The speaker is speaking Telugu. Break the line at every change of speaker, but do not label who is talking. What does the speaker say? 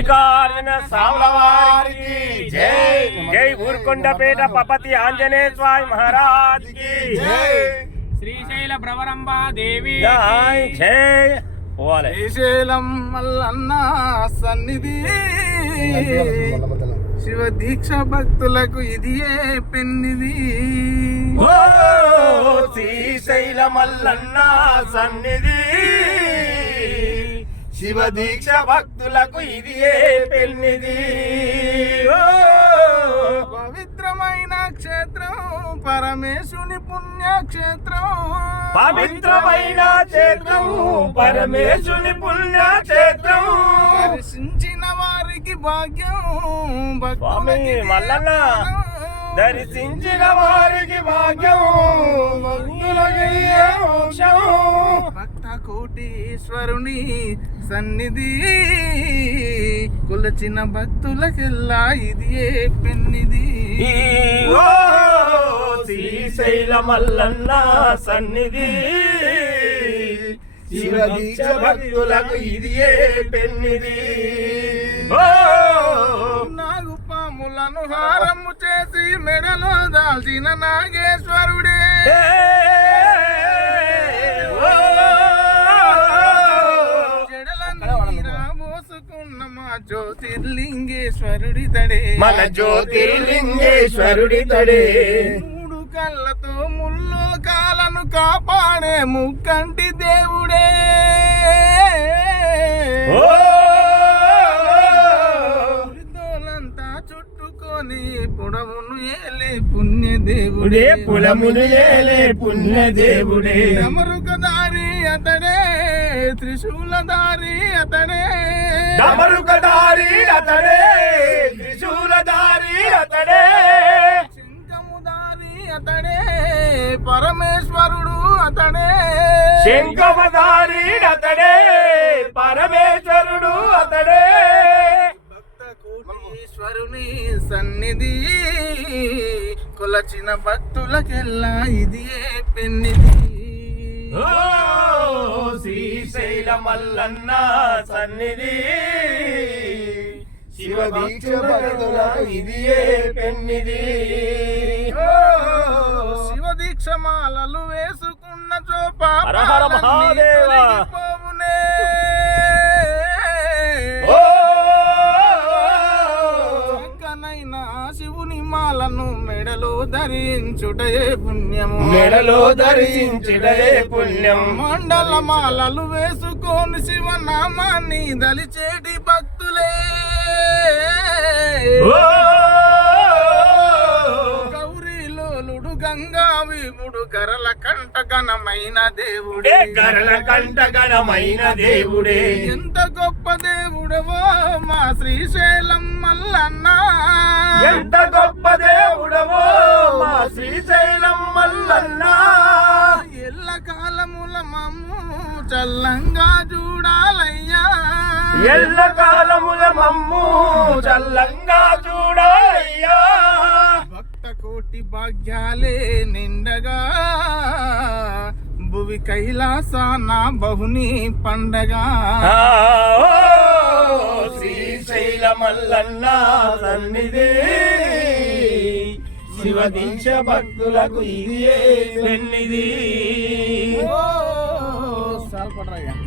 మల్లికార్జున స్వాముల వారికి జై. జై ఊరుకొండపేట పపతి ఆంజనేయ స్వామి మహారాజ్ కి జై.
శ్రీశైల భ్రవరంబా దేవి
జై. జై.
శ్రీశైలం మల్లన్న సన్నిధి శివ దీక్ష భక్తులకు ఇది ఏ పెన్నిది.
శ్రీశైల మల్లన్న సన్నిధి శివ దీక్ష భక్తులకు ఇది ఏ పెన్నిది.
పవిత్రమైన క్షేత్రం పరమేశుని పుణ్యక్షేత్రం.
పవిత్రమైన క్షేత్రం పరమేశుని పుణ్యక్షేత్రం.
దర్శించిన వారికి భాగ్యం
స్వామి మల్లన్న దర్శించిన వారికి భాగ్యం భక్తులకయ్యే మోక్షం.
భక్త కోటీశ్వరుని సన్నిధి కొలచిన భక్తులకెల్లా ఇది ఏ పెన్నిది.
శ్రీశైల మల్లన్న సన్నిధి శివ దీక్ష భక్తులకు ఇది ఏ పెన్నిది.
నాగుపాములను హారము చేసి మెడలో దాల్చిన నాగేశ్వరుడే. పోసుకున్న మా జ్యోతిర్లింగేశ్వరుడి తడే.
మన జ్యోతిర్లింగేశ్వరుడి తడే.
మూడు కళ్ళతో ముల్లోకాలను కాపాడే ముక్కంటి దేవుడే. పులితోలంతా చుట్టుకొని పుడమును ఏలే పుణ్యదేవుడే.
పులమును ఏలే పుణ్యదేవుడే.
డమరుకదారి అతడే త్రిశూలధారి అతడే.
డమరుకదారి అతడే త్రిశూలధారి అతడే.
శంఖముదారి అతడే పరమేశ్వరుడు అతడే.
శంఖముదారి అతడే పరమేశ్వరుడు అతడే.
భక్త కోటీశ్వరుని సన్నిధి కొలచిన భక్తులకెల్లా ఇది ఏ పెన్నిది.
శ్రీశైల మల్లన్న సన్నిధి శివ దీక్ష భక్తులకు ఇది ఏ పెన్నిది.
శివ దీక్ష మాలలు వేసుకున్న చోప
హర హర మహాదేవ.
చక్కనైనా శివుని మాలను మెడలో ధరించుటయే పుణ్యము.
మెడలో ధరించుటయే పుణ్యం.
మండల మాలలు వేసుకొని శివనామాన్ని దలిచేటి భక్తులే. గౌరీలోలుడు గంగా విభుడు గరల కంట ఘనమైన దేవుడే.
గరల కంట ఘనమైన దేవుడే.
ఎంత గొప్ప దేవుడవో మా శ్రీశైలం మల్లన్న.
ఎంత గొప్ప దేవుడవో మా శ్రీశైలం మల్లన్న.
ఎల్ల కాలముల మమ్ము చల్లంగా చూడాలయ్యా.
ఎల్ల కాలముల మమ్ము చల్లంగా చూడాలయ్యా.
భక్త కోటి భాగ్యాలే నిండగా భువి కైలాసాన బహుని పండగ.
శ్రీశైల మల్లన్న సన్నిధి శివ దీక్ష భక్తులకు ఇది ఏ పెన్నిది.
సాల్ పడరాయ్యా.